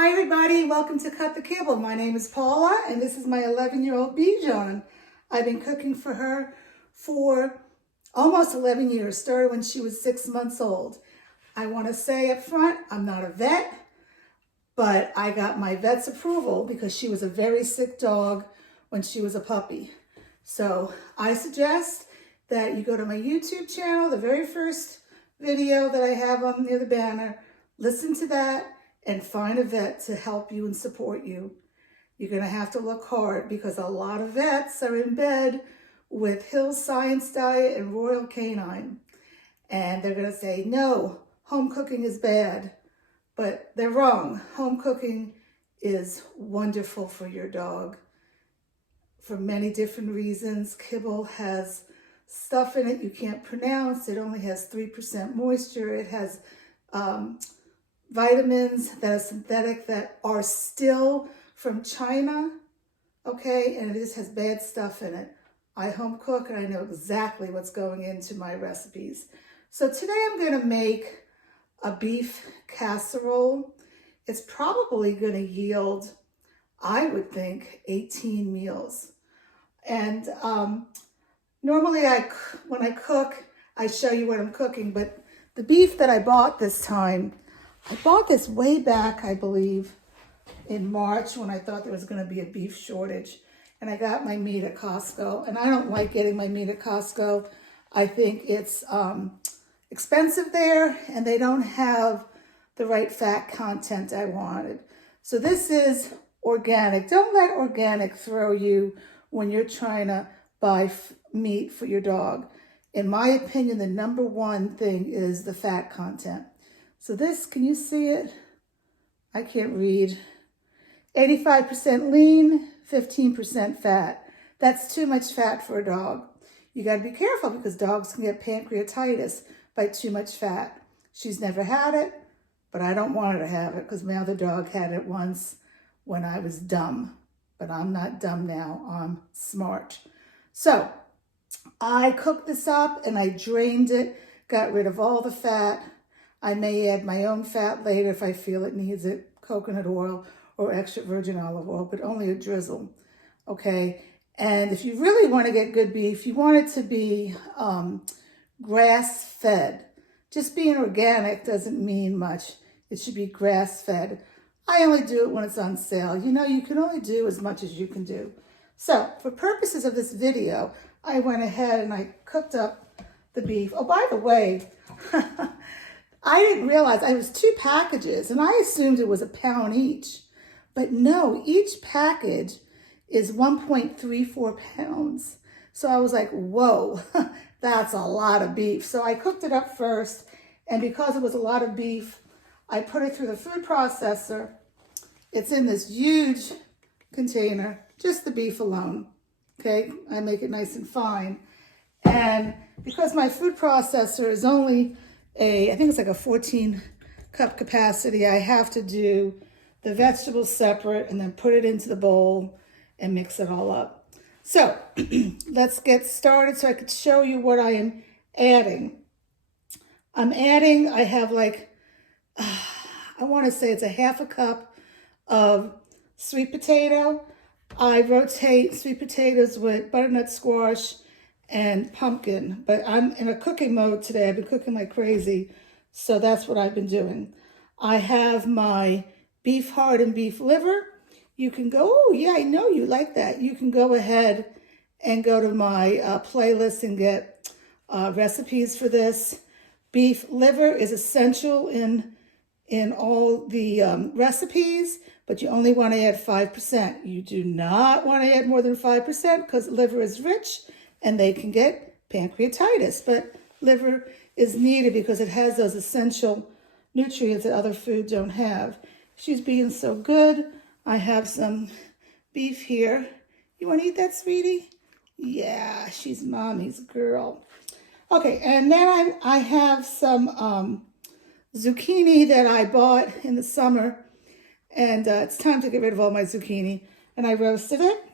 Hi everybody, welcome to Cut the Kibble. My name is Paula and this is my 11-year-old Bijan. I've been cooking for her for almost 11 years, started when she was 6 months old. I want to say up front, I'm not a vet, but I got my vet's approval because she was a very sick dog when she was a puppy. So I suggest that you go to my YouTube channel, the very first video that I have on near the banner, listen to that, and find a vet to help you and support you. You're going to have to look hard because a lot of vets are in bed with Hill Science Diet and Royal Canine. And they're going to say, no, home cooking is bad. But they're wrong. Home cooking is wonderful for your dog for many different reasons. Kibble has stuff in it you can't pronounce. It only has 3% moisture. It has vitamins that are synthetic that are still from China, okay? And it just has bad stuff in it. I home cook and I know exactly what's going into my recipes. So today I'm gonna make a beef casserole. It's probably gonna yield, I would think, 18 meals. And normally when I cook, I show you what I'm cooking, but the beef that I bought this time, I bought this way back, I believe, in March when I thought there was going to be a beef shortage. And I got my meat at Costco. And I don't like getting my meat at Costco. I think it's expensive there and they don't have the right fat content I wanted. So this is organic. Don't let organic throw you when you're trying to buy meat for your dog. In my opinion, the number one thing is the fat content. So this, can you see it? I can't read. 85% lean, 15% fat. That's too much fat for a dog. You got to be careful because dogs can get pancreatitis by too much fat. She's never had it, but I don't want her to have it because my other dog had it once when I was dumb. But I'm not dumb now, I'm smart. So I cooked this up and I drained it, got rid of all the fat. I may add my own fat later if I feel it needs it, coconut oil or extra virgin olive oil, but only a drizzle, okay? And if you really want to get good beef, you want it to be grass-fed. Just being organic doesn't mean much. It should be grass-fed. I only do it when it's on sale. You know, you can only do as much as you can do. So for purposes of this video, I went ahead and I cooked up the beef. Oh, by the way, I didn't realize it was 2 packages and I assumed it was £1 each. But no, each package is 1.34 pounds. So I was like, whoa, that's a lot of beef. So I cooked it up first. And because it was a lot of beef, I put it through the food processor. It's in this huge container, just the beef alone. Okay, I make it nice and fine. And because my food processor is only I think it's like a 14 cup capacity, I have to do the vegetables separate and then put it into the bowl and mix it all up. So let's get started so I could show you what I am adding. I have like, I want to say it's a ½ cup of sweet potato. I rotate sweet potatoes with butternut squash and pumpkin, but I'm in a cooking mode today. I've been cooking like crazy, so that's what I've been doing. I have my beef heart and beef liver. You can go, oh yeah, I know you like that. You can go ahead and go to my playlist and get recipes for this. Beef liver is essential in all the recipes, but you only want to add 5%. You do not want to add more than 5% because liver is rich and they can get pancreatitis. But liver is needed because it has those essential nutrients that other food don't have. She's being so good. I have some beef here. You want to eat that, sweetie? Yeah, she's mommy's girl. Okay, and then I have some zucchini that I bought in the summer. And it's time to get rid of all my zucchini. And I roasted it.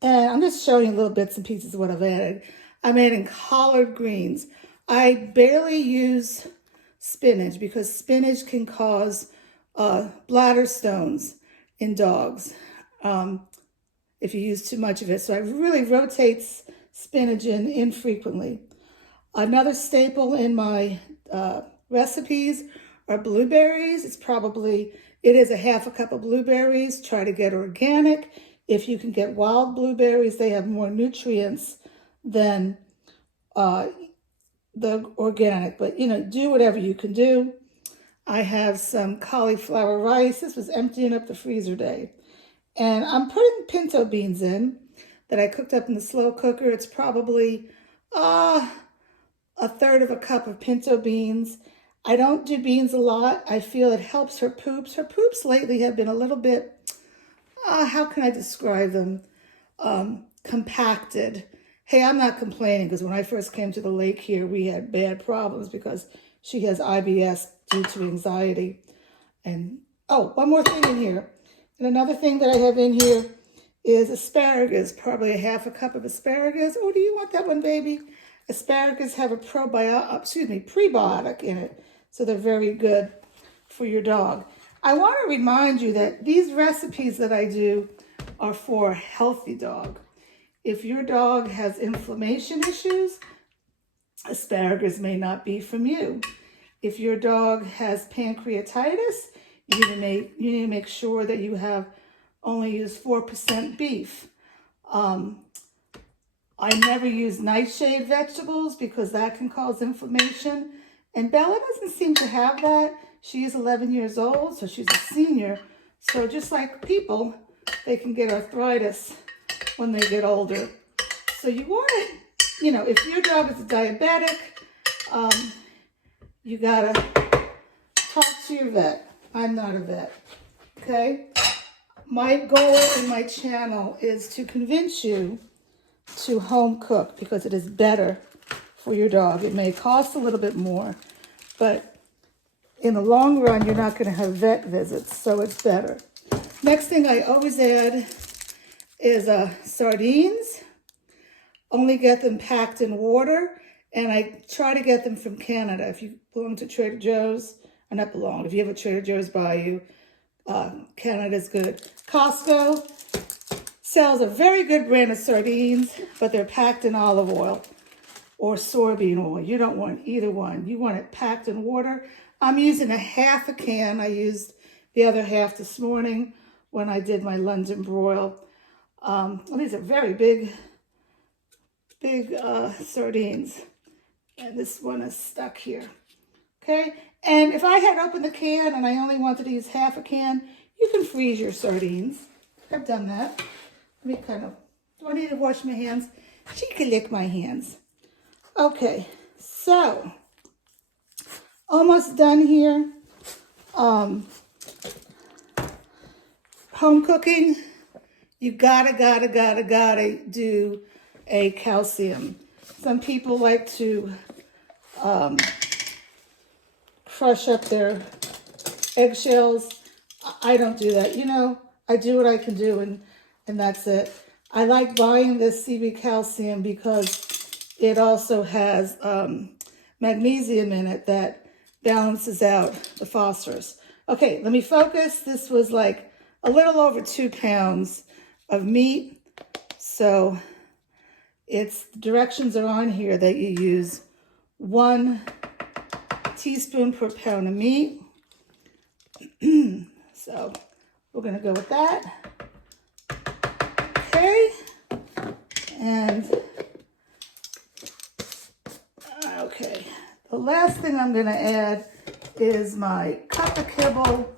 And I'm just showing you little bits and pieces of what I've added. I'm adding collard greens. I barely use spinach because spinach can cause bladder stones in dogs if you use too much of it. So I really rotate spinach in infrequently. Another staple in my recipes are blueberries. It is a half a cup of blueberries. Try to get organic. If you can get wild blueberries, they have more nutrients than the organic, but do whatever you can do. I have some cauliflower rice. This was emptying up the freezer day. And I'm putting pinto beans in that I cooked up in the slow cooker. It's probably a third of a cup of pinto beans. I don't do beans a lot. I feel it helps her poops. Her poops lately have been a little bit, how can I describe them? Compacted. Hey, I'm not complaining because when I first came to the lake here, we had bad problems because she has IBS due to anxiety. And, oh, one more thing in here. And another thing that I have in here is asparagus, probably a half a cup of asparagus. Oh, do you want that one, baby? Asparagus have a prebiotic in it, so they're very good for your dog. I want to remind you that these recipes that I do are for a healthy dog. If your dog has inflammation issues, asparagus may not be from you. If your dog has pancreatitis, you need to make sure that you have only used 4% beef. I never use nightshade vegetables because that can cause inflammation. And Bella doesn't seem to have that. She is 11 years old, so she's a senior. So just like people, they can get arthritis when they get older. So you want it, if your dog is a diabetic, you gotta talk to your vet. I'm not a vet, okay? My goal in my channel is to convince you to home cook because it is better for your dog. It may cost a little bit more, but in the long run, you're not gonna have vet visits, so it's better. Next thing I always add is sardines. Only get them packed in water, and I try to get them from Canada. If you belong to Trader Joe's, or not belong, if you have a Trader Joe's by you, Canada's good. Costco sells a very good brand of sardines, but they're packed in olive oil or soybean oil. You don't want either one. You want it packed in water. I'm using a half a can. I used the other half this morning when I did my London broil. These are very big sardines. And this one is stuck here. Okay? And if I had opened the can and I only wanted to use half a can, you can freeze your sardines. I've done that. Let me do I need to wash my hands? She can lick my hands. Okay, so almost done here. Home cooking, you gotta do a calcium. Some people like to crush up their eggshells. I don't do that. I do what I can do and that's it. I like buying this CB calcium because it also has magnesium in it that balances out the phosphorus. Okay, let me focus. This was like a little over 2 pounds of meat. So the directions are on here that you use 1 teaspoon per pound of meat. So we're gonna go with that. Okay, and okay, the last thing I'm gonna add is my cup of Kibble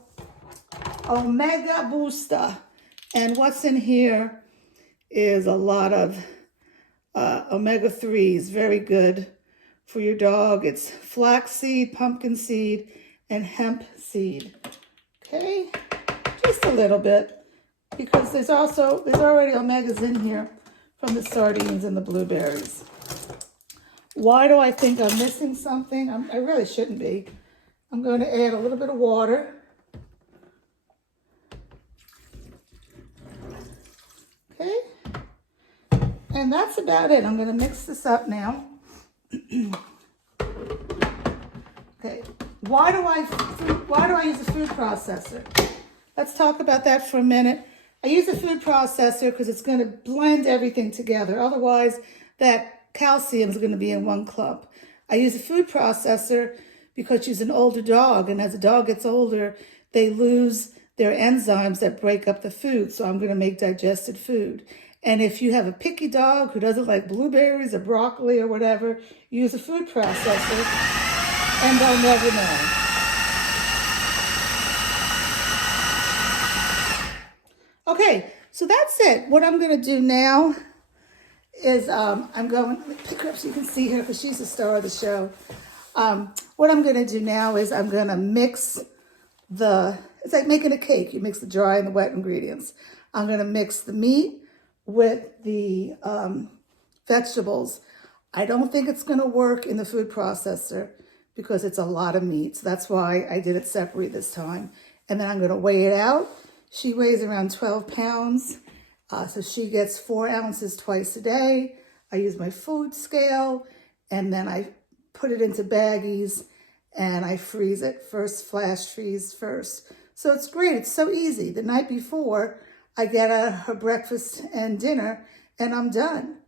Omega Booster. And what's in here is a lot of omega-3s, very good for your dog. It's flaxseed, pumpkin seed, and hemp seed. Okay, just a little bit because there's already omegas in here from the sardines and the blueberries. Why do I think I'm missing something? I really shouldn't be. I'm going to add a little bit of water. Okay, and that's about it. I'm going to mix this up now. Okay, why do I use a food processor? Let's talk about that for a minute. I use a food processor because it's going to blend everything together. Otherwise, that calcium is going to be in one clump. I use a food processor because she's an older dog, and as a dog gets older, they lose their enzymes that break up the food. So I'm going to make digested food. And if you have a picky dog who doesn't like blueberries or broccoli or whatever, use a food processor and they'll never know. Okay, so that's it. What I'm going to do now is I'm going to pick her up so you can see her because she's the star of the show. What I'm going to do now is I'm going to mix it's like making a cake. You mix the dry and the wet ingredients. I'm going to mix the meat with the vegetables. I don't think it's going to work in the food processor because it's a lot of meat. So that's why I did it separate this time. And then I'm going to weigh it out. She weighs around 12 pounds. So she gets 4 ounces twice a day. I use my food scale and then I put it into baggies and I freeze it. Flash freeze first. So it's great. It's so easy. The night before, I get out her breakfast and dinner and I'm done.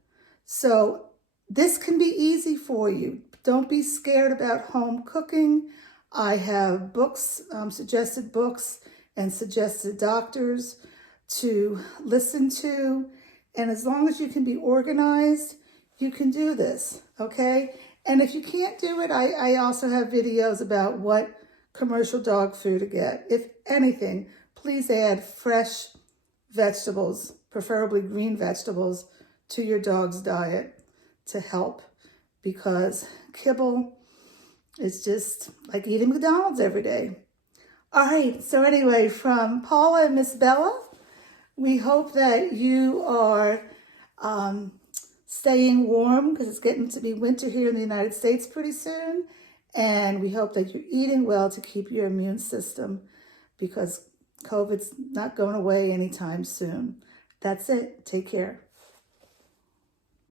So this can be easy for you. Don't be scared about home cooking. I have books, suggested books and suggested doctors to listen to. And as long as you can be organized, you can do this, okay? And if you can't do it, I also have videos about what commercial dog food to get. If anything, please add fresh vegetables, preferably green vegetables, to your dog's diet to help, because kibble is just like eating McDonald's every day. All right, so anyway, from Paula and Miss Bella, we hope that you are staying warm because it's getting to be winter here in the United States pretty soon. And we hope that you're eating well to keep your immune system because COVID's not going away anytime soon. That's it. Take care.